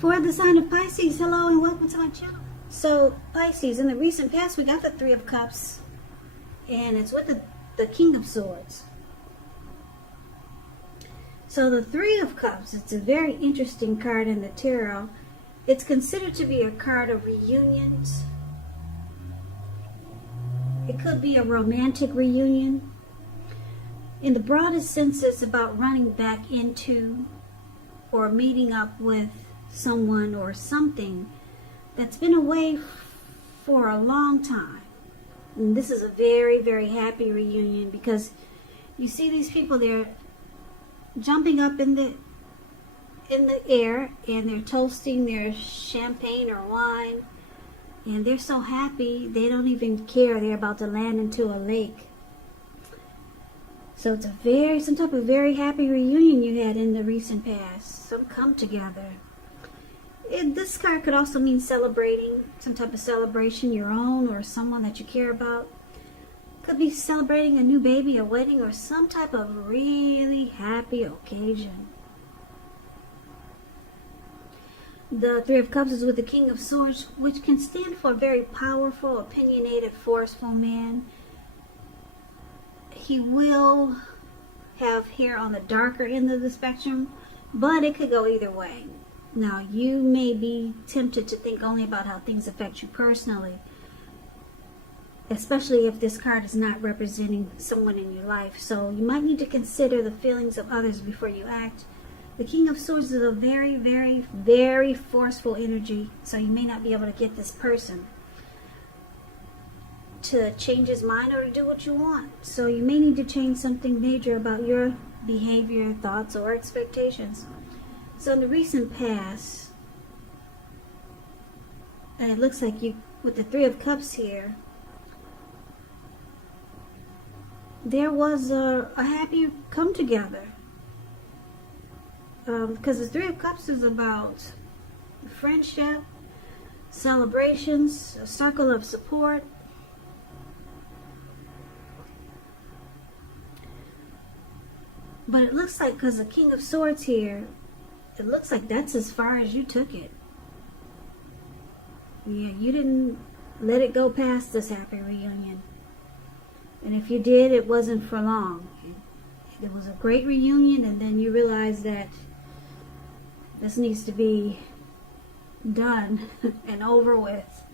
For the sign of Pisces, hello and welcome to my channel. So Pisces, in the recent past we got the Three of Cups, and it's with the King of Swords. So the Three of Cups, it's a very interesting card in the tarot. It's considered to be a card of reunions. It could be a romantic reunion. In the broadest sense, it's about running back into or meeting up with someone or something that's been away for a long time. And this is a very, very happy reunion because you see these people, they're jumping up in the air and they're toasting their champagne or wine, and they're so happy they don't even care they're about to land into a lake. So it's some type of very happy reunion you had in the recent past. Some come together. This card could also mean celebrating, some type of celebration, your own or someone that you care about. Could be celebrating a new baby, a wedding, or some type of really happy occasion. The Three of Cups is with the King of Swords, which can stand for a very powerful, opinionated, forceful man. He will have hair on the darker end of the spectrum, but it could go either way. Now, you may be tempted to think only about how things affect you personally, especially if this card is not representing someone in your life. So you might need to consider the feelings of others before you act. The King of Swords is a very, very, very forceful energy, so you may not be able to get this person to change his mind or to do what you want. So you may need to change something major about your behavior, thoughts, or expectations. So in the recent past, and it looks like you, with the Three of Cups here, there was a happy come together. Because the Three of Cups is about friendship, celebrations, a circle of support. But it looks like, because the King of Swords here, it looks like that's as far as you took it. Yeah, you didn't let it go past this happy reunion. And if you did, it wasn't for long. It was a great reunion, and then you realize that this needs to be done and over with.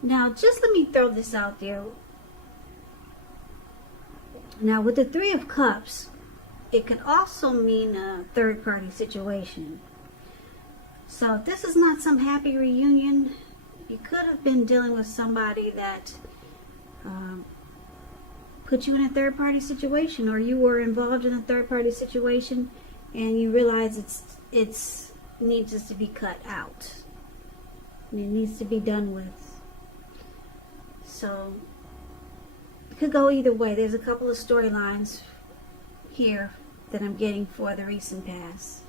Now, just let me throw this out there. Now, with the Three of Cups, it could also mean a third-party situation. So if this is not some happy reunion, you could have been dealing with somebody that put you in a third-party situation, or you were involved in a third-party situation and you realize it needs to be cut out. And it needs to be done with. So it could go either way. There's a couple of storylines here that I'm getting for the recent past.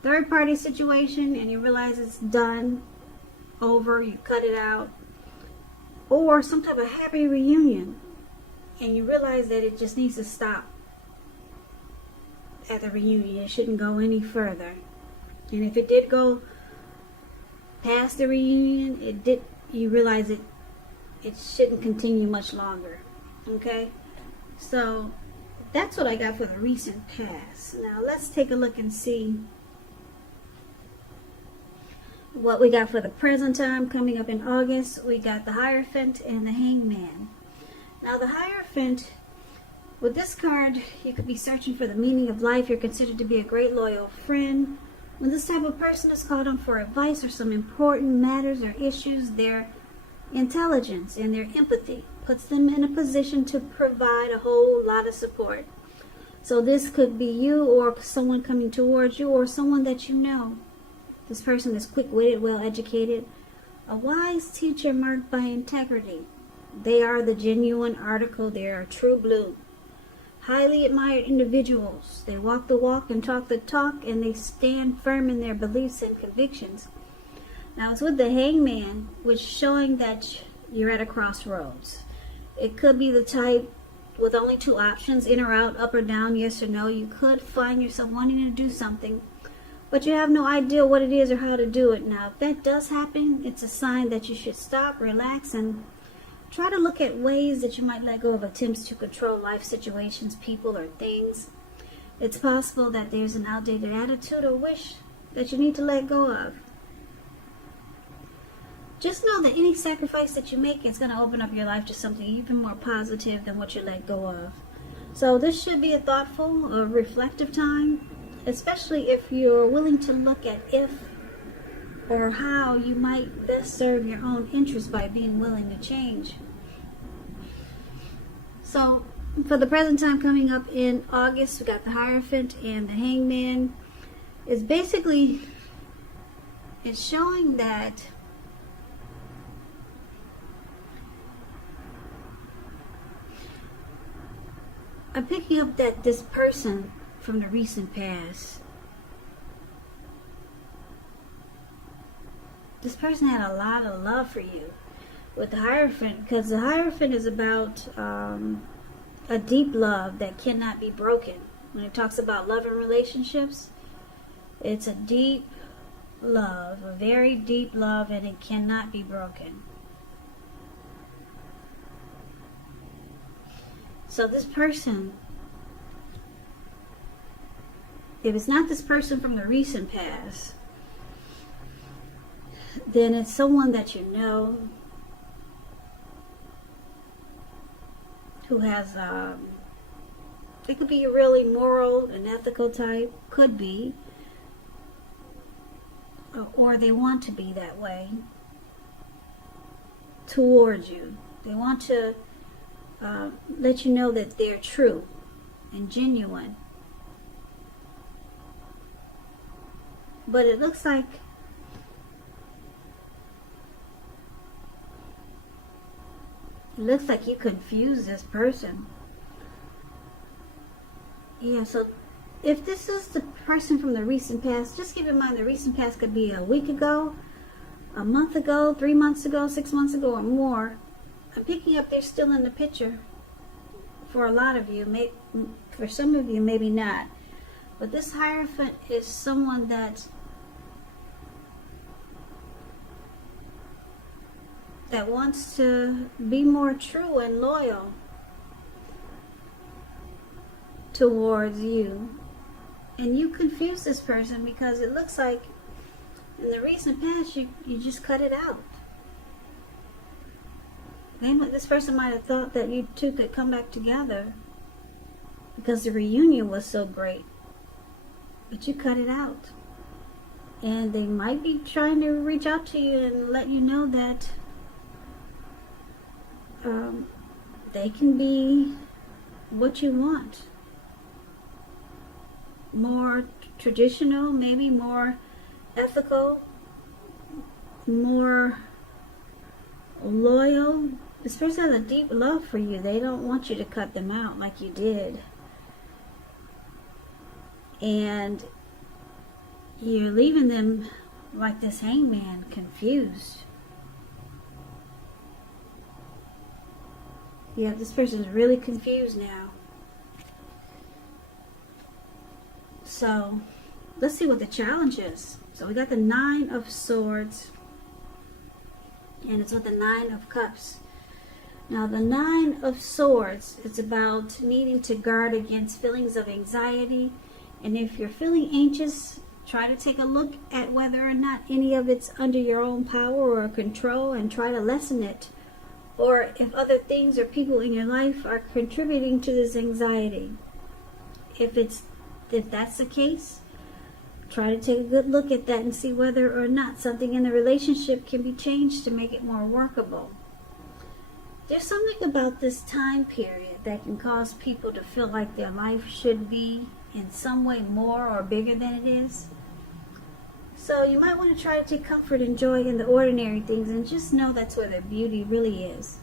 Third party situation and you realize it's done, over, you cut it out. Or some type of happy reunion and you realize that it just needs to stop at the reunion. It shouldn't go any further. And if it did go past the reunion, you realize it shouldn't continue much longer. Okay? So that's what I got for the recent past. Now let's take a look and see what we got for the present time coming up in August. We got the Hierophant and the Hangman. Now the Hierophant, with this card, you could be searching for the meaning of life. You're considered to be a great loyal friend. When this type of person is called on for advice or some important matters or issues, their intelligence and their empathy puts them in a position to provide a whole lot of support. So this could be you or someone coming towards you or someone that you know. This person is quick-witted, well-educated, a wise teacher marked by integrity. They are the genuine article. They are true blue. Highly admired individuals. They walk the walk and talk the talk, and they stand firm in their beliefs and convictions. Now it's with the Hangman, which is showing that you're at a crossroads. It could be the type with only two options, in or out, up or down, yes or no. You could find yourself wanting to do something, but you have no idea what it is or how to do it. Now, if that does happen, it's a sign that you should stop, relax, and try to look at ways that you might let go of attempts to control life situations, people, or things. It's possible that there's an outdated attitude or wish that you need to let go of. Just know that any sacrifice that you make is going to open up your life to something even more positive than what you let go of. So this should be a thoughtful or reflective time, especially if you're willing to look at if or how you might best serve your own interests by being willing to change. So for the present time coming up in August, we got the Hierophant and the Hangman. It's showing that I'm picking up that this person from the recent past, this person had a lot of love for you with the Hierophant, because the Hierophant is about a deep love that cannot be broken. When it talks about love and relationships, it's a deep love, a very deep love, and it cannot be broken. So this person, if it's not this person from the recent past, then it's someone that you know who has, it could be a really moral and ethical type, could be, or they want to be that way towards you. They want to let you know that they're true and genuine. But it looks like you confuse this person. Yeah, so if this is the person from the recent past, just keep in mind the recent past could be a week ago, a month ago, 3 months ago, 6 months ago, or more. I'm picking up they're still in the picture for a lot of you. For some of you, maybe not. But this Hierophant is someone that wants to be more true and loyal towards you. And you confuse this person because it looks like in the recent past you just cut it out. This person might have thought that you two could come back together because the reunion was so great, but you cut it out. And they might be trying to reach out to you and let you know that they can be what you want. More traditional, maybe more ethical, more loyal. This person has a deep love for you. They don't want you to cut them out like you did. And you're leaving them like this Hangman, confused. Yeah, this person's really confused now. So, let's see what the challenge is. So we got the 9 of Swords, and it's with the 9 of Cups. Now the 9 of Swords, it's about needing to guard against feelings of anxiety. And if you're feeling anxious, try to take a look at whether or not any of it's under your own power or control and try to lessen it. Or if other things or people in your life are contributing to this anxiety. If that's the case, try to take a good look at that and see whether or not something in the relationship can be changed to make it more workable. There's something about this time period that can cause people to feel like their life should be in some way more or bigger than it is. So you might want to try to take comfort and joy in the ordinary things and just know that's where the beauty really is.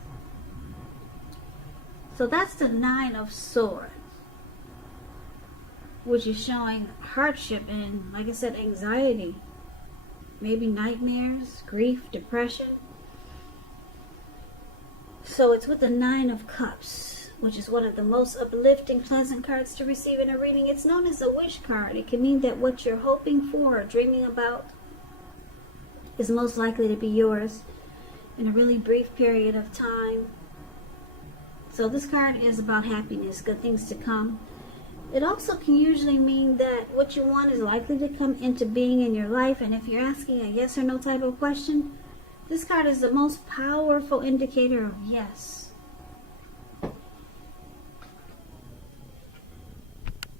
So that's the 9 of Swords, which is showing hardship and, like I said, anxiety. Maybe nightmares, grief, depression. So it's with the 9 of Cups, which is one of the most uplifting, pleasant cards to receive in a reading. It's known as a wish card. It can mean that what you're hoping for or dreaming about is most likely to be yours in a really brief period of time. So this card is about happiness, good things to come. It also can usually mean that what you want is likely to come into being in your life. And if you're asking a yes or no type of question, this card is the most powerful indicator of yes.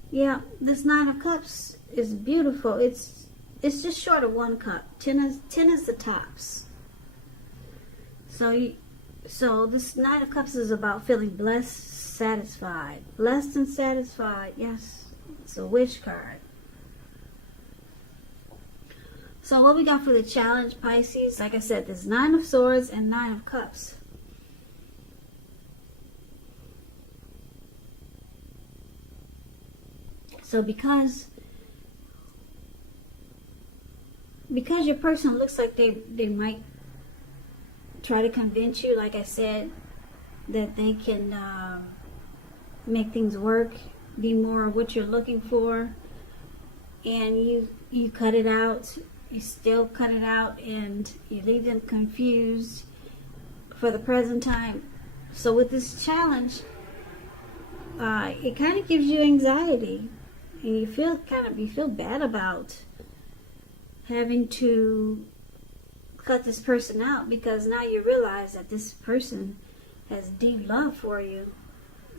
Yeah, this Nine of Cups is beautiful. It's just short of 1 cup. 10 is the tops. So this Nine of Cups is about feeling blessed, satisfied. Blessed and satisfied. Yes, it's a wish card. So what we got for the challenge, Pisces? Like I said, there's 9 of Swords and 9 of Cups. So because your person looks like they might try to convince you, like I said, that they can make things work, be more of what you're looking for, and you cut it out, you still cut it out, and you leave them confused for the present time. So with this challenge, it kind of gives you anxiety, and you feel bad about having to cut this person out, because now you realize that this person has deep love for you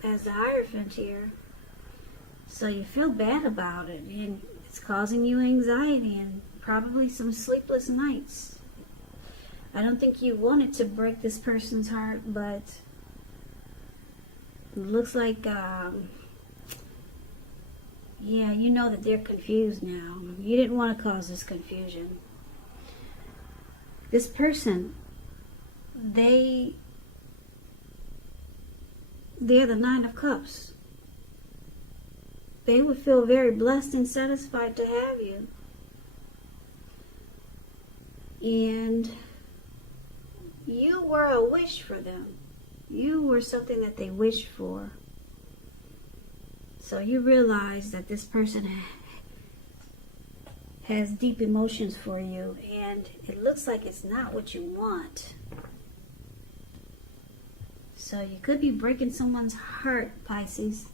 as the Hierophant here. So you feel bad about it, and it's causing you anxiety and probably some sleepless nights. I don't think you wanted to break this person's heart, but it looks like yeah, you know that they're confused now. You didn't want to cause this confusion. This person, they're the Nine of Cups. They would feel very blessed and satisfied to have you. And you were a wish for them. You were something that they wished for. So you realize that this person has deep emotions for you, and it looks like it's not what you want. So you could be breaking someone's heart, Pisces.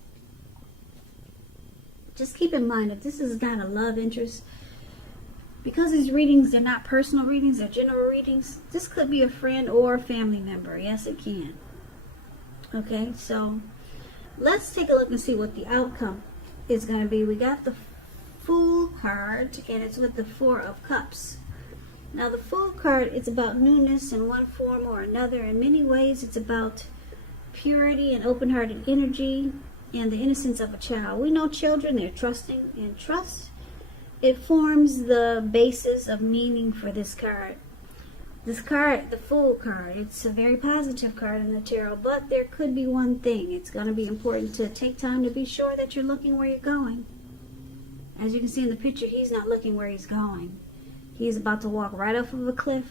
Just keep in mind, if this is not a love interest, because these readings, they're not personal readings, they're general readings, this could be a friend or a family member. Yes, it can. Okay, so let's take a look and see what the outcome is going to be. We got the Fool card, and it's with the Four of Cups. Now the Fool card, it's about newness in one form or another. In many ways, it's about purity and open-hearted energy and the innocence of a child. We know children, they're trusting, and trust, it forms the basis of meaning for this card. This card, the Fool card, it's a very positive card in the tarot, but there could be one thing. It's going to be important to take time to be sure that you're looking where you're going. As you can see in the picture, he's not looking where he's going. He's about to walk right off of a cliff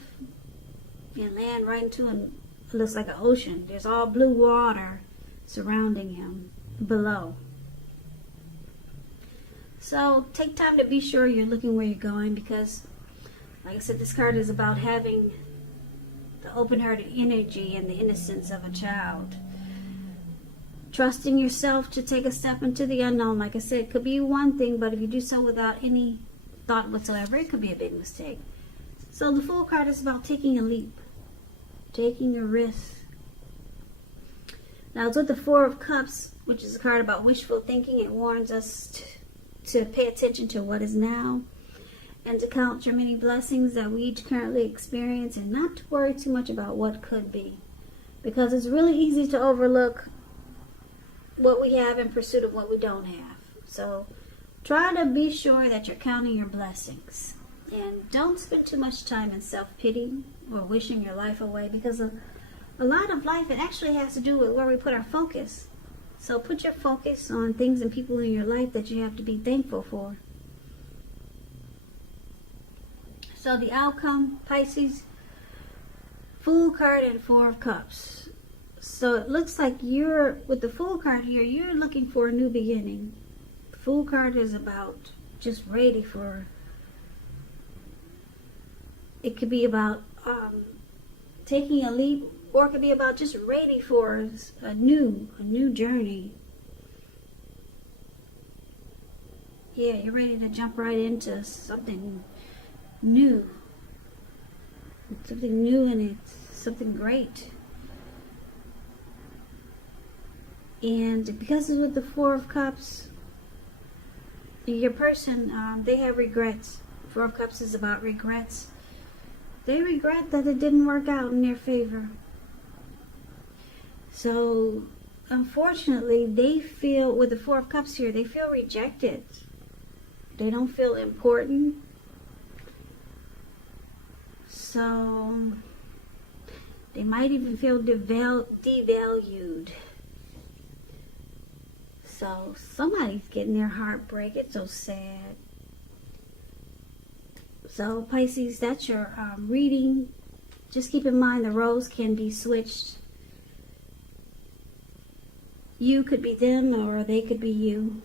and land right into it looks like an ocean. There's all blue water surrounding him below. So take time to be sure you're looking where you're going, because, like I said, this card is about having the open-hearted energy and the innocence of a child. Trusting yourself to take a step into the unknown. Like I said, it could be one thing, but if you do so without any thought whatsoever, it could be a big mistake. So the Fool card is about taking a leap, taking a risk. Now it's with the Four of Cups, which is a card about wishful thinking. It warns us to pay attention to what is now, and to count your many blessings that we each currently experience, and not to worry too much about what could be, because it's really easy to overlook what we have in pursuit of what we don't have. So try to be sure that you're counting your blessings, and don't spend too much time in self-pity or wishing your life away, because a lot of life, it actually has to do with where we put our focus. So put your focus on things and people in your life that you have to be thankful for. So the outcome, Pisces, Fool card and Four of Cups. So it looks like you're, with the Fool card here, you're looking for a new beginning. The Fool card is about just ready for, it could be about taking a leap, or it could be about just ready for a new journey. Yeah, you're ready to jump right into something new. Something new, and it's something great. And because it's with the Four of Cups, your person, they have regrets. Four of Cups is about regrets. They regret that it didn't work out in their favor. So, unfortunately, they feel, with the Four of Cups here, they feel rejected. They don't feel important. So, they might even feel devalued. So, somebody's getting their heart break. It's so sad. So, Pisces, that's your reading. Just keep in mind the roles can be switched. You could be them, or they could be you.